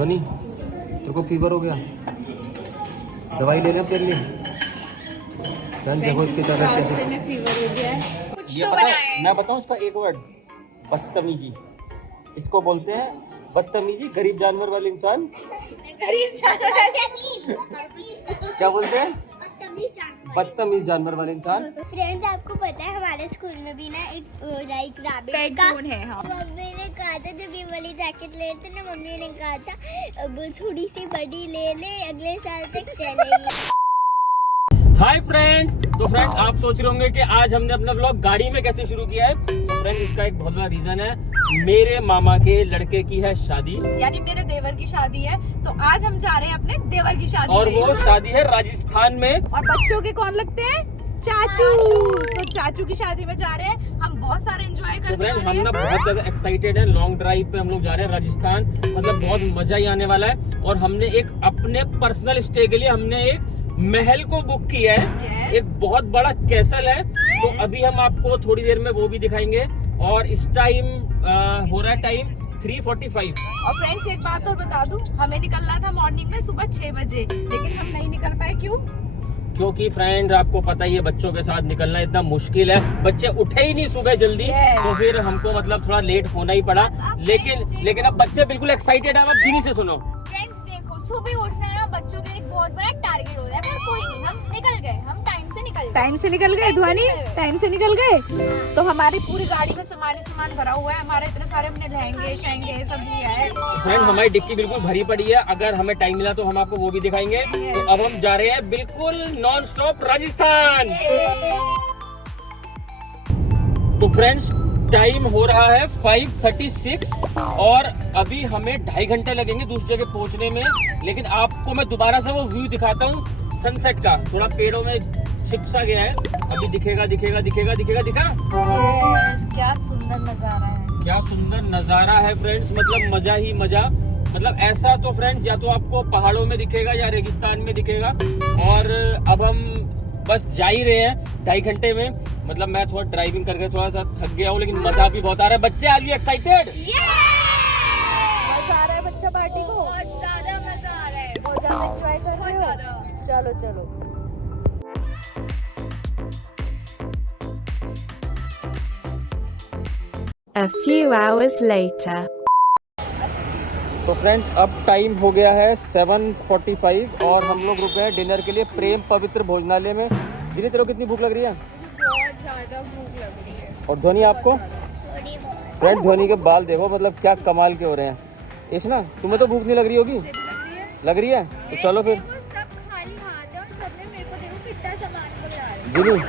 ध्वनि तेरे को फीवर हो गया, दवाई ले लें तेरे लिए। चल देखो इसकी तबीयत कैसे। में फीवर हो गया है। ये पता है, मैं बताऊं इसका एक वर्ड, बदतमीजी। इसको बोलते हैं बदतमीजी, गरीब जानवर वाले इंसान। गरीब जानवर क्या बोलते हैं? बदतमीज जानवर वाले इंसान। फ्रेंड्स, आपको पता है हमारे स्कूल में भी ना एक लाइक रैबिट पेट का जोन है। हाँ, मम्मी ने कहा था जब ये वाली जैकेट ले थे ना, मम्मी ने कहा था अब थोड़ी सी बड़ी ले ले, अगले साल तक चलेगी। हाय फ्रेंड्स, तो फ्रेंड आप सोच रहे होंगे कि आज हमने अपना व्लॉग गाड़ी में कैसे शुरू किया है। तो फ्रेंड इसका एक बहुत बड़ा रीजन है, मेरे मामा के लड़के की है शादी, यानी मेरे देवर की शादी है। तो आज हम जा रहे हैं अपने देवर की शादी और में। वो शादी है राजस्थान में। और बच्चों के कौन लगते हैं? चाचू। तो चाचू की शादी में जा रहे हैं हम, बहुत सारे एंजॉय तो करने फ्रेंड वाले हम हैं। ना बहुत ज्यादा एक्साइटेड है। लॉन्ग ड्राइव पे हम लोग जा रहे हैं राजस्थान, मतलब बहुत मजा ही आने वाला है। और हमने एक अपने पर्सनल स्टे के लिए हमने एक महल को बुक किया है। Yes. एक बहुत बड़ा कैसल है। तो अभी हम आपको थोड़ी देर में वो भी दिखाएंगे। और इस टाइम हो रहा है टाइम 3:45। और फ्रेंड्स एक बात और बता दूं, हमें निकलना था मॉर्निंग में सुबह 6 बजे, लेकिन हम नहीं निकल पाए। क्यों? क्योंकि फ्रेंड आपको पता ही है बच्चों के साथ निकलना इतना मुश्किल है, बच्चे उठे ही नहीं सुबह जल्दी। Yes. तो फिर हमको मतलब थोड़ा लेट होना ही पड़ा। लेकिन अब बच्चे बिल्कुल एक्साइटेड है। अब जिनी से सुनो फ्रेंड्स देखो, सुबह उठना ना बच्चों के एक बहुत बड़ा टारगेट होता है, पर कोई नहीं, हम निकल गए, हम टाइम से निकल गए। टाइम से निकल गए ध्वनि, टाइम से निकल गए। तो हमारी पूरी गाड़ी में सामान भरा हुआ है। हमारे इतने सारे अपने लहंगे शहंगे सब भी है। फ्रेंड हमारी डिक्की बिल्कुल भरी पड़ी है, अगर हमें टाइम मिला तो हम आपको वो भी दिखाएंगे। तो अब हम जा रहे हैं बिल्कुल नॉन स्टॉप राजस्थान। तो फ्रेंड्स टाइम हो रहा है 5:36 और अभी हमें 2.5 घंटे लगेंगे दूसरी जगह पहुंचने में। लेकिन आपको मैं दोबारा से वो व्यू दिखाता हूँ सनसेट का, थोड़ा पेड़ों में छिप सा गया है, अभी दिखेगा। Yes, क्या सुंदर नजारा है। क्या सुंदर नजारा है फ्रेंड्स, मतलब मजा ही मजा। मतलब ऐसा तो फ्रेंड्स या तो आपको पहाड़ों में दिखेगा या रेगिस्तान में दिखेगा। और अब हम बस जा ही रहे हैं 2.5 घंटे में। मतलब मैं थोड़ा ड्राइविंग करके थोड़ा सा थक गया हूँ, लेकिन मजा भी बहुत आ रहा है। बच्चे आर यू एक्साइटेड? मजा आ रहा है बच्चा पार्टी को, बहुत ज्यादा मजा आ रहा है, बहुत ज्यादा एंजॉय कर रहे हो। चलो चलो। A few hours later. तो फ्रेंड्स अब टाइम हो गया है 7:45 और हम लोग रुके हैं डिनर के लिए प्रेम पवित्र भोजनालय में। दीदी तेरे को कितनी भूख लग रही है? बहुत ज्यादा भूख लग रही है। और ध्वनि आपको? थोड़ी बहुत। फ्रेंड ध्वनि के बाल देखो, मतलब क्या कमाल के हो रहे हैं। इस ना तुम्हें तो भूख नहीं लग रही होगी? लग रही है तो चलो फिर। सब खाली हाथ है और सबने मेरे को देखो कितना सामान को ला रहे हैं।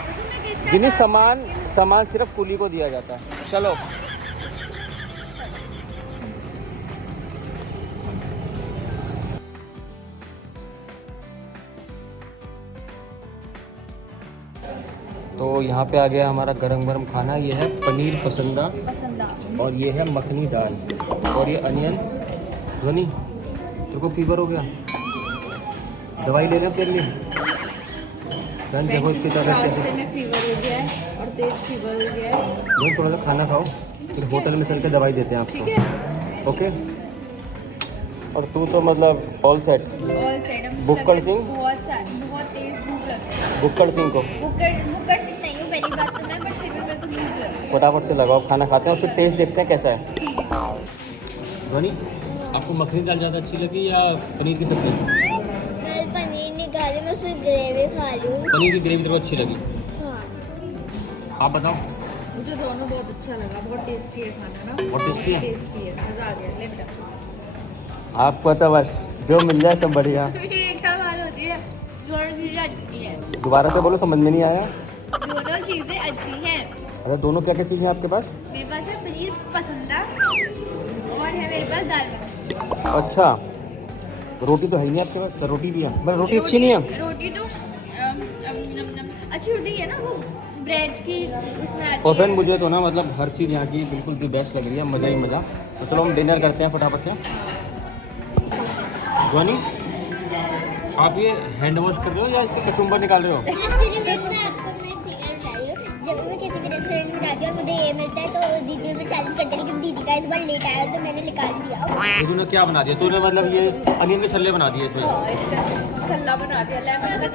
जिनी सामान सिर्फ कुली को दिया जाता है। चलो तो यहाँ पे आ गया हमारा गरम गरम खाना। ये है पनीर पसंदा और ये है मखनी दाल और ये अनियन। ध्वनि तेरे को फीवर हो गया, दवाई ले लें तेरे लिए। चल देखो इसकी तबीयत कैसे। में फीवर हो गया है और तेज फीवर हो गया है। नहीं थोड़ा सा खाना खाओ, फिर होटल में चल के दवाई देते हैं ठीक आपको। है, ओके। और तू तो मतलब ऑल सेट। बुक्कड़ सिंह? बहुत तेज भूख लग रही है। बुक्कड़ सिंह को बुक्कड़ सिंह नहीं हूँ पहली बात तो मैं, बट फिर भी मेरे को भूख लग रही है। फटाफट से लगाओ, खाना खाते हैं और फिर टेस्ट देखते हैं कैसा है। ठीक है। ध्वनि आपको मखनी दाल ज़्यादा अच्छी लगी या पनीर की सब्जी? मैं पनीर निकाली, मैं सिर्फ ग्रेवी खा लूँ। पनीर की ग्रेवी तेरे को अच्छी लगी? हाँ। आप बताओ। मुझे दोनों बहुत अच्छा लगा। बहुत टेस्टी है खाना ना, बहुत टेस्टी है? टेस्टी है, मजा आ गया। ले बेटा। आपको तो बस जो मिल जाए सब बढ़िया। ये क्या बात होती है, दोनों चीज़ें अच्छी हैं। दोबारा से बोलो, समझ में नहीं आया। दोनों चीज़ें अच्छी हैं। अच्छा दोनों क्या क्या चीज़ें हैं आपके पास? मेरे पास है पनीर पसंदा और है मेरे पास दाल मखनी। अच्छा रोटी तो है ही नहीं आपके पास? रोटी भी है, बस रोटी अच्छी नहीं है। रोटी तो अच्छी होती है ना, वो ब्रेड की उसमें आती और फ्रेंड है। मुझे तो ना मतलब हर चीज़ यहाँ की बिल्कुल दी बेस्ट लग रही है, मज़ा ही मज़ा। तो चलो हम डिनर करते हैं फटाफट से। ध्वनि आप ये हैंड वॉश कर रहे हो या इसके कचुम्बर निकाल रहे हो? एक्चुअली मैं आपको मैं एक चीज़ बताई हूँ, जब मैं किसी भी रेस्टोरेंट में जाती हूँ और मुझे ये मिलता है तो दीदी में चैलेंज करते हैं कि दीदी का इस बार लेट आया तो मैंने निकाल दिया। तो तूने क्या बना दिया? तूने मतलब ये अनियन के छल्ले बना दिए इसमें? हाँ, इसका छल्ला बना दिया लेमन का।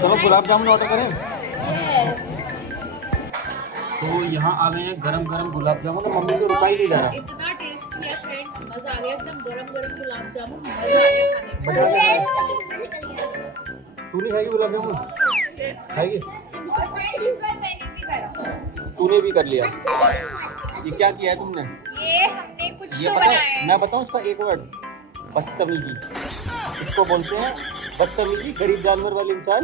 चलो गुलाब जामुन ऑर्डर करें। यस। तो यहाँ आ गए हैं गरम गरम गुलाब जामुन और मम्मी से रुका ही नहीं जा रहा। इतना टेस्टी है फ्रेंड्स, मजा आ गया एकदम गरम गरम गुलाब जामुन, मजा आ गया खाने में। फ्रेंड्स का भी नंबर निकल गया। तू नहीं खाएगी गुलाब जामुन? खाएगी? अच्छा तूने भी कर लिया। ये क्या किया है तुमने? ये हमने कुछ ये तो पता बनाया है, है। मैं बताऊँ इसका एक वर्ड? बदतमीजी। इसको बोलते हैं बदतमीजी, गरीब जानवर वाले इंसान।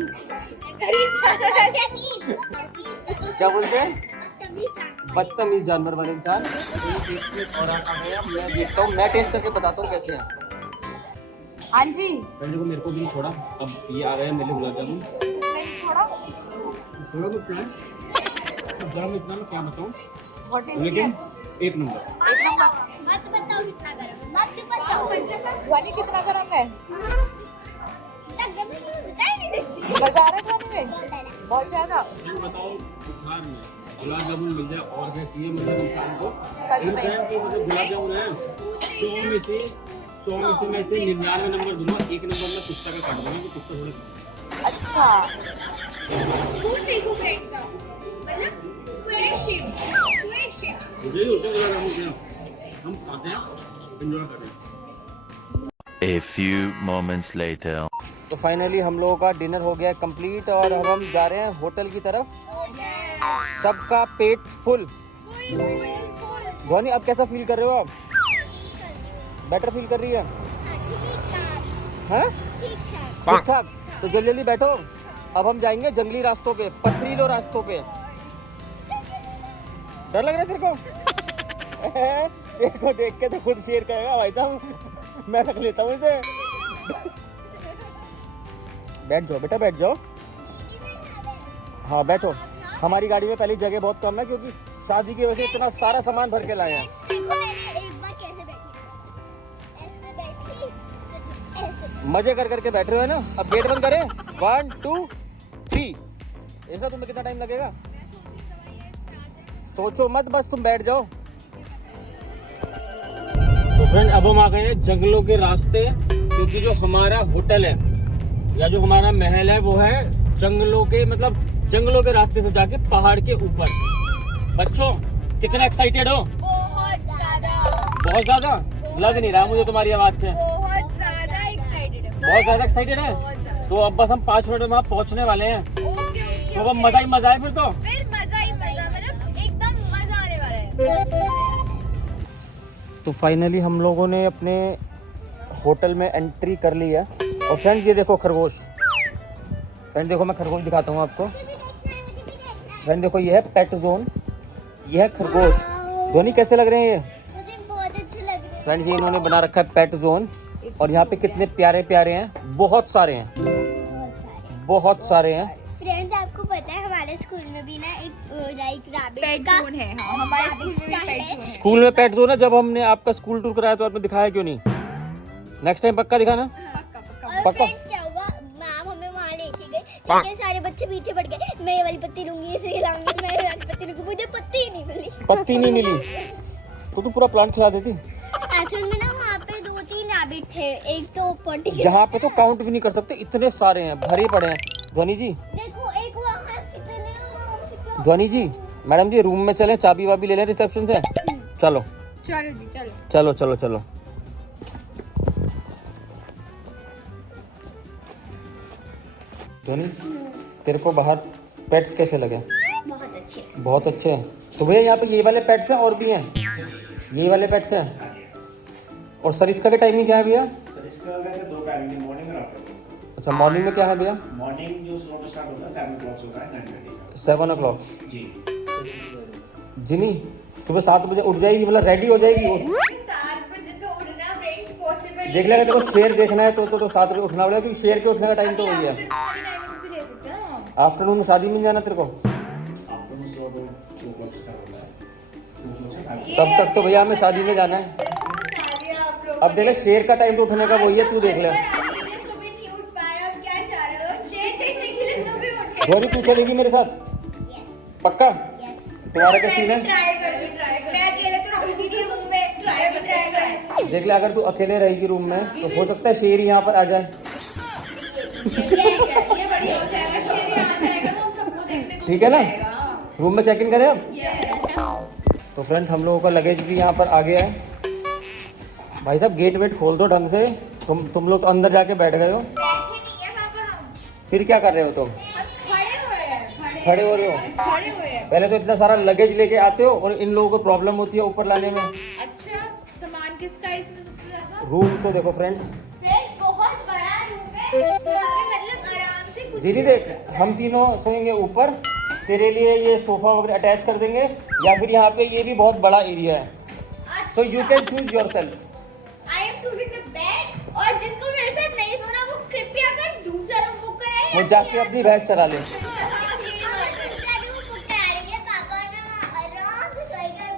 क्या बोलते हैं? बदतमीज जानवर वाले इंसान। और आ गया, मैं देखता हूँ, मैं टेस्ट करके बताता हूँ कैसे है। हाँ जी, पहले को मेरे को भी नहीं छोड़ा, अब ये आ गए हैं मेरे गुलाब जामुन। किसने नहीं छोड़ा? थोड़ा कुछ है, अब गरम इतना मैं क्या बताऊँ, बहुत टेस्टी है। लेकिन एक नंबर। एक नंबर। मत बताओ कितना गरम, मत बताओ। वानी कितना गरम है? मजा आ रहा है खाने में बहुत ज्यादा। ये बताओ बुखार में गुलाब जामुन मिल जाए और क्या चाहिए मतलब इंसान को? सच में। मतलब गुलाब जामुन है 100 में से मैं से 99 नंबर दूंगा, एक नंबर में कुत्ता का काट दूंगा कि कुत्ता थोड़ा। अच्छा, मुझे ही होता है गुलाब जामुन क्या? हम खाते हैं, एंजॉय करते हैं। A few moments later. तो फाइनली हम लोगों का डिनर हो गया कंप्लीट और अब हम जा रहे हैं होटल की तरफ। सबका पेट फुल। ध्वनि अब कैसा फील कर रहे हो आप? बेटर फील कर रही है? हाँ ठीक ठाक। तो जल्दी जल्दी बैठो, अब हम जाएंगे जंगली रास्तों पे, पथरीले रास्तों पे। डर लग रहा है तेरे को? तेरे को देख के तो खुद शेर कहेगा भाई साहब मैं रख लेता हूँ इसे। बैठ जाओ बेटा, बैठ जाओ। हाँ बैठो। हमारी गाड़ी में पहले जगह बहुत कम है क्योंकि शादी की वजह से इतना सारा सामान भर के लाए हैं। एक बार कैसे बैठी, ऐसे बैठी, ऐसे। मजे कर करके बैठ रहे हो ना। अब गेट बंद करें, 1 2 3। ऐसा तुम्हें कितना टाइम लगेगा? सोचो मत, बस तुम बैठ जाओ। तो फ्रेंड अब हम आ गए हैं जंगलों के रास्ते, क्योंकि जो हमारा होटल है या जो हमारा महल है वो है जंगलों के, मतलब जंगलों के रास्ते से जाके पहाड़ के ऊपर। बच्चों कितना एक्साइटेड हो? बहुत ज्यादा। बहुत ज्यादा? लग नहीं रहा मुझे तुम्हारी आवाज से। बहुत ज्यादा एक्साइटेड है। बहुत ज्यादा एक्साइटेड है? बहुत ज्यादा। तो अब बस हम 5 मिनट में वहाँ पहुँचने वाले हैं। ओके, तो अब मजा ही मजा है फिर तो। फिर मजा ही मजा, मतलब एकदम मजा आने वाला है। तो फाइनली हम लोगों ने अपने होटल में एंट्री कर ली है। और फ्रेंड ये देखो खरगोश। फ्रेंड देखो, मैं खरगोश दिखाता हूँ आपको। फ्रेंड देखो, ये है पेट जोन, ये है खरगोश। ध्वनि कैसे लग रहे हैं ये? मुझे बहुत अच्छे लग रहे हैं। फ्रेंड ये इन्होंने बना रखा है पेट जोन, और यहाँ पे कितने प्यारे प्यारे हैं, बहुत सारे हैं, बहुत सारे हैं। फ्रेंड्स आपको पता है हमारे स्कूल में भी ना एक लाइक रैबिट पेट का जोन है। हाँ, हमारे स्कूल में भी पेट जोन है। स्कूल में पेट जोन है। जब हमने आपका स्कूल टूर कराया तो आपने दिखाया क्यों नहीं? नेक्स्ट टाइम पक्का दिखाना। और पक्का। फ्रेंड्स क्या हुआ, मैम हमें वहाँ लेके गई, लेकिन सारे बच्चे पीछे पड़ गए। मैं ये वाली पत्ती लूंगी, इसे खिलाऊंगी, मैं ये वाली पत्ती लूंगी, मुझे पत्ती ही नहीं मिली। पत्ती नहीं मिली तो तू पूरा प्लांट खिला देती। एक्चुअल में ना वहाँ पे 2-3 रैबिट थे, एक तो पर्टिकुलर। यहाँ पे तो काउंट भी नहीं कर सकते, इतने सारे हैं, भरे पड़े हैं। ध्वनि जी, देखो एक वहाँ कितने। ध्वनि जी, मैडम जी रूम में चलें, चाबी वाबी ले लें रिसेप्शन से। चलो चलो जी, चलो। चलो चलो चलो। ध्वनि तेरे को बाहर पेट्स कैसे लगे? बहुत अच्छे। बहुत अच्छे हैं। तो भैया यहाँ पे ये वाले पेट्स हैं और भी हैं? ये वाले पेट्स हैं। और सरिस्का के टाइमिंग क्या है भैया? सरिस्का वैसे 2 टाइमिंग है, मॉर्निंग और आफ्टरनून। अच्छा, मॉर्निंग में क्या है भैया? मॉर्निंग जो स्लॉट स्टार्ट होता है 7 o'clock से होता है 9:30। 7 o'clock। जी जिनी सुबह 7 बजे उठ जाएगी, मतलब रेडी हो जाएगी। 7 बजे तो उठना फ्रेंड्स पॉसिबल देख लेगा, तेरे को शेर देखना है तो 7 बजे उठना पड़ेगा, क्योंकि शेर के उठने का टाइम तो हो गया। टाइमिंग भी ले सकते हैं हम। आफ्टरनून में शादी में जाना तेरे को, आफ्टरनून स्लॉट 2 o'clock से स्टार्ट होता है, 2 o'clock से 5 तब तक तो भैया हमें शादी में जाना है। सारे आप लोग अब देख ले, शेर का टाइम तो उठने का वही है, तू देख ले। सुबह नहीं उठ पाया, अब क्या चाह रहे हो? शेर देखने के लिए सुबह उठे। गोरी तू चलेगी मेरे साथ? पक्का? तुम्हारा क्या सीन है? मैं अकेले तो रहूंगी नहीं रूम में, ट्राई। देख ले, अगर तू अकेले रहेगी रूम में तो हो सकता है शेर यहाँ पर आ जाए। ये बढ़िया हो जाएगा, शेर यहाँ आ जाएगा तो हम सबको देखने को ठीक है ना? मिलेगा। रूम में चेक इन करें अब। तो फ्रेंड हम लोगों का लगेज भी यहाँ पर आ गया है। भाई साहब गेट वेट खोल दो ढंग से। तुम लोग तो अंदर जाके बैठ गए हो, फिर क्या कर रहे हो तुम? खड़े हो रहे हो? पहले तो इतना सारा लगेज लेके आते हो और इन लोगों को प्रॉब्लम होती है ऊपर लाने में। अच्छा, सामान किसका है इसमें सबसे ज्यादा? रूम तो देखो फ्रेंड्स, बहुत बड़ा रूम है, मतलब आराम से कुछ दीदी देख, हम तीनों सोएंगे ऊपर, तेरे लिए ये सोफा वगैरह अटैच कर देंगे, या फिर यहाँ पे ये भी बहुत बड़ा एरिया है, so you can choose yourself. I am choosing the bed, और जिसको मेरे साथ नहीं सोना वो कृपया कर दूसरा रूम बुक कराए। वो जाके अपनी भैंस चरा ले।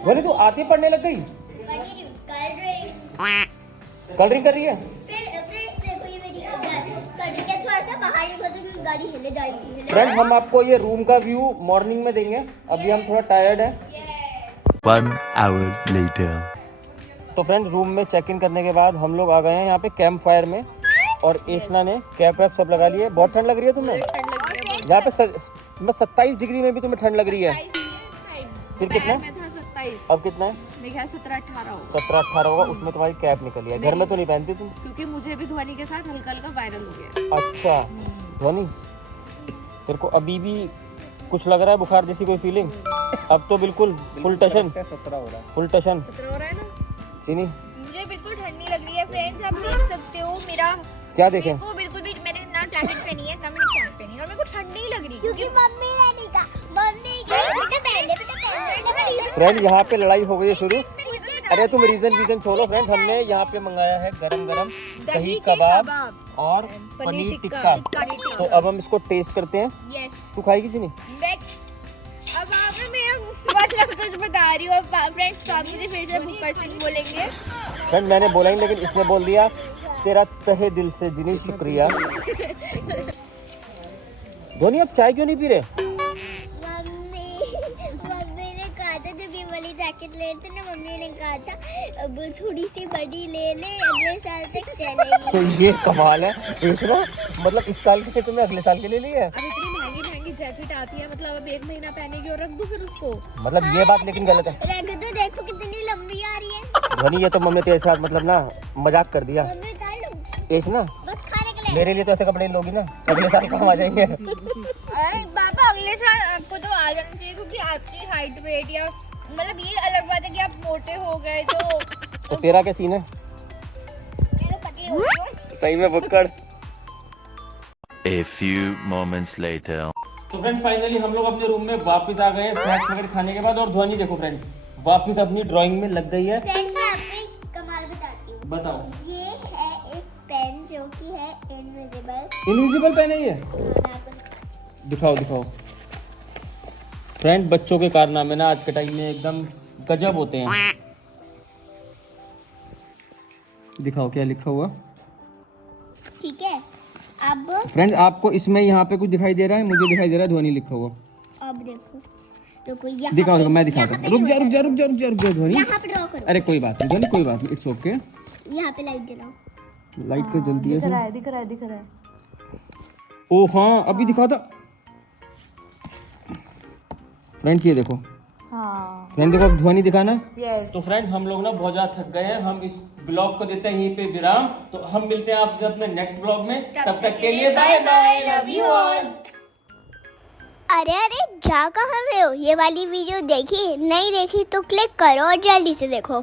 बोले तू आती पढ़ने लग गई? कलरिंग कर रही है? गाड़ी हिले जा रही थी। फ्रेंड हम आपको ये रूम का व्यू मॉर्निंग में देंगे, अभी हम थोड़ा टायर्ड हैं। 1 hour later. तो फ्रेंड रूम में चेक इन करने के बाद हम लोग आ गए हैं यहाँ पे कैंप फायर में, और एशना ने कैप वैप सब लगा लिए। बहुत ठंड लग रही है तुम्हें यहाँ पे? 27 डिग्री में भी तुम्हें ठंड लग रही है? फिर कितना? अब कितना है? 17-18 होगा। 17-18 होगा। उसमें तुम्हारी कैप निकली है। घर में तो नहीं पहनती तुम? क्योंकि मुझे भी ध्वनि के साथ हल्का हल्का वायरल हो गया। अच्छा ध्वनि, तेरे को अभी भी कुछ लग रहा है बुखार जैसी कोई फीलिंग? अब तो बिल्कुल फुल टशन, 17 हो रहा है। फुल टशन। 17 हो रहा है ना? चीनी मुझे बिल्कुल ठंड नहीं लग रही है फ्रेंड्स, आप देख सकते हो मेरा। क्या देखें? मेरे को बिल्कुल भी, मैंने ना जैकेट पहनी है ना मैंने कैप पहनी है, और मेरे को ठंड नहीं लग रही क्योंकि मम्मी ने नहीं कहा, मम्मी बेटा पहन ले। फ्रेंड यहाँ पे लड़ाई हो गई है शुरू। अरे तुम रीजन छोड़ो फ्रेंड, हमने यहाँ पे मंगाया है गरम गरम दही कबाब और पनीर टिक्का। तो अब हम इसको टेस्ट करते हैं। यस, तू खाएगी चीनी? अब आप मेरा मतलब सच बता रही हो फ्रेंड्स, तो आप मुझे फिर से बुकर सिंह बोलेंगे। फ्रेंड मैंने बोला ही, लेकिन इसने बोल दिया। तेरा तहे दिल से जिनी शुक्रिया। धोनी अब चाय क्यों नहीं पी रहे? मम्मी ने कहा था जब ये वाली जैकेट ले थे ना, मम्मी ने कहा था अब थोड़ी सी बड़ी ले ले, अगले साल तक चलेगी। तो ये कमाल है देखो, मतलब इस साल के तुमने अगले साल के ले ली है। अब इतनी महंगी जैकेट आती है, मतलब अब 1 महीना पहनेगी और रख दूं फिर उसको? मतलब ये बात लेकिन गलत है। रख दो, देखो कितनी लंबी आ रही है। धोनी ये तो मम्मी तेरे साथ मतलब ना मजाक कर दिया। मम्मी उतार लो एक ना बस खाने के लिए। मेरे लिए तो ऐसे कपड़े लोगी ना, अगले साल काम आ जाएंगे। अरे पापा अगले साल आपको तो आ जाना चाहिए, क्योंकि आपकी हाइट वेट या मतलब ये अलग बात है कि आप मोटे हो गए तो तेरा क्या सीन है? मैं तो पतली हो गई हूँ। सही में बुक्कड़। A few moments later. तो फ्रेंड फाइनली हम लोग अपने रूम में वापस आ गए स्नैक्स वगैरह खाने के बाद, और ध्वनि देखो फ्रेंड वापस अपनी ड्राइंग में लग गई है। फ्रेंड्स मैं आपको एक कमाल बताती हूँ। बताओ। ये है एक पेन जो कि है इनविजिबल। इनविजिबल पेन है ये? दिखाओ दिखाओ फ्रेंड, बच्चों के कारनामे ना आज के टाइम में एकदम गजब होते हैं। दिखाओ क्या लिखा हुआ। ठीक है, अब फ्रेंड आपको इसमें यहाँ पे कुछ दिखाई दे रहा है? मुझे दिखाई दे रहा है ध्वनि लिखा हुआ। अब देखो, रुको यहाँ दिखाओ पे- मैं दिखाता हूँ। रुक जा ध्वनि। यहाँ पे ड्रॉ करो। अरे कोई बात नहीं ध्वनि, कोई बात नहीं, इट्स ओके। यहाँ पे लाइट जलाओ। लाइट तो जल्दी है इसमें। दिख रहा है। ओ हाँ अभी दिखा था फ्रेंड्स, ये देखो। हाँ फ्रेंड देखो अब ध्वनि दिखाना। यस। तो फ्रेंड हम लोग ना बहुत ज्यादा थक गए हैं, हम इस ब्लॉग को देते हैं यहीं पे विराम। तो हम मिलते हैं आपसे अपने नेक्स्ट ब्लॉग में, तब तक के लिए bye bye, love you all. अरे जा कहाँ रहे हो? ये वाली वीडियो देखी नहीं देखी तो क्लिक करो और जल्दी से देखो।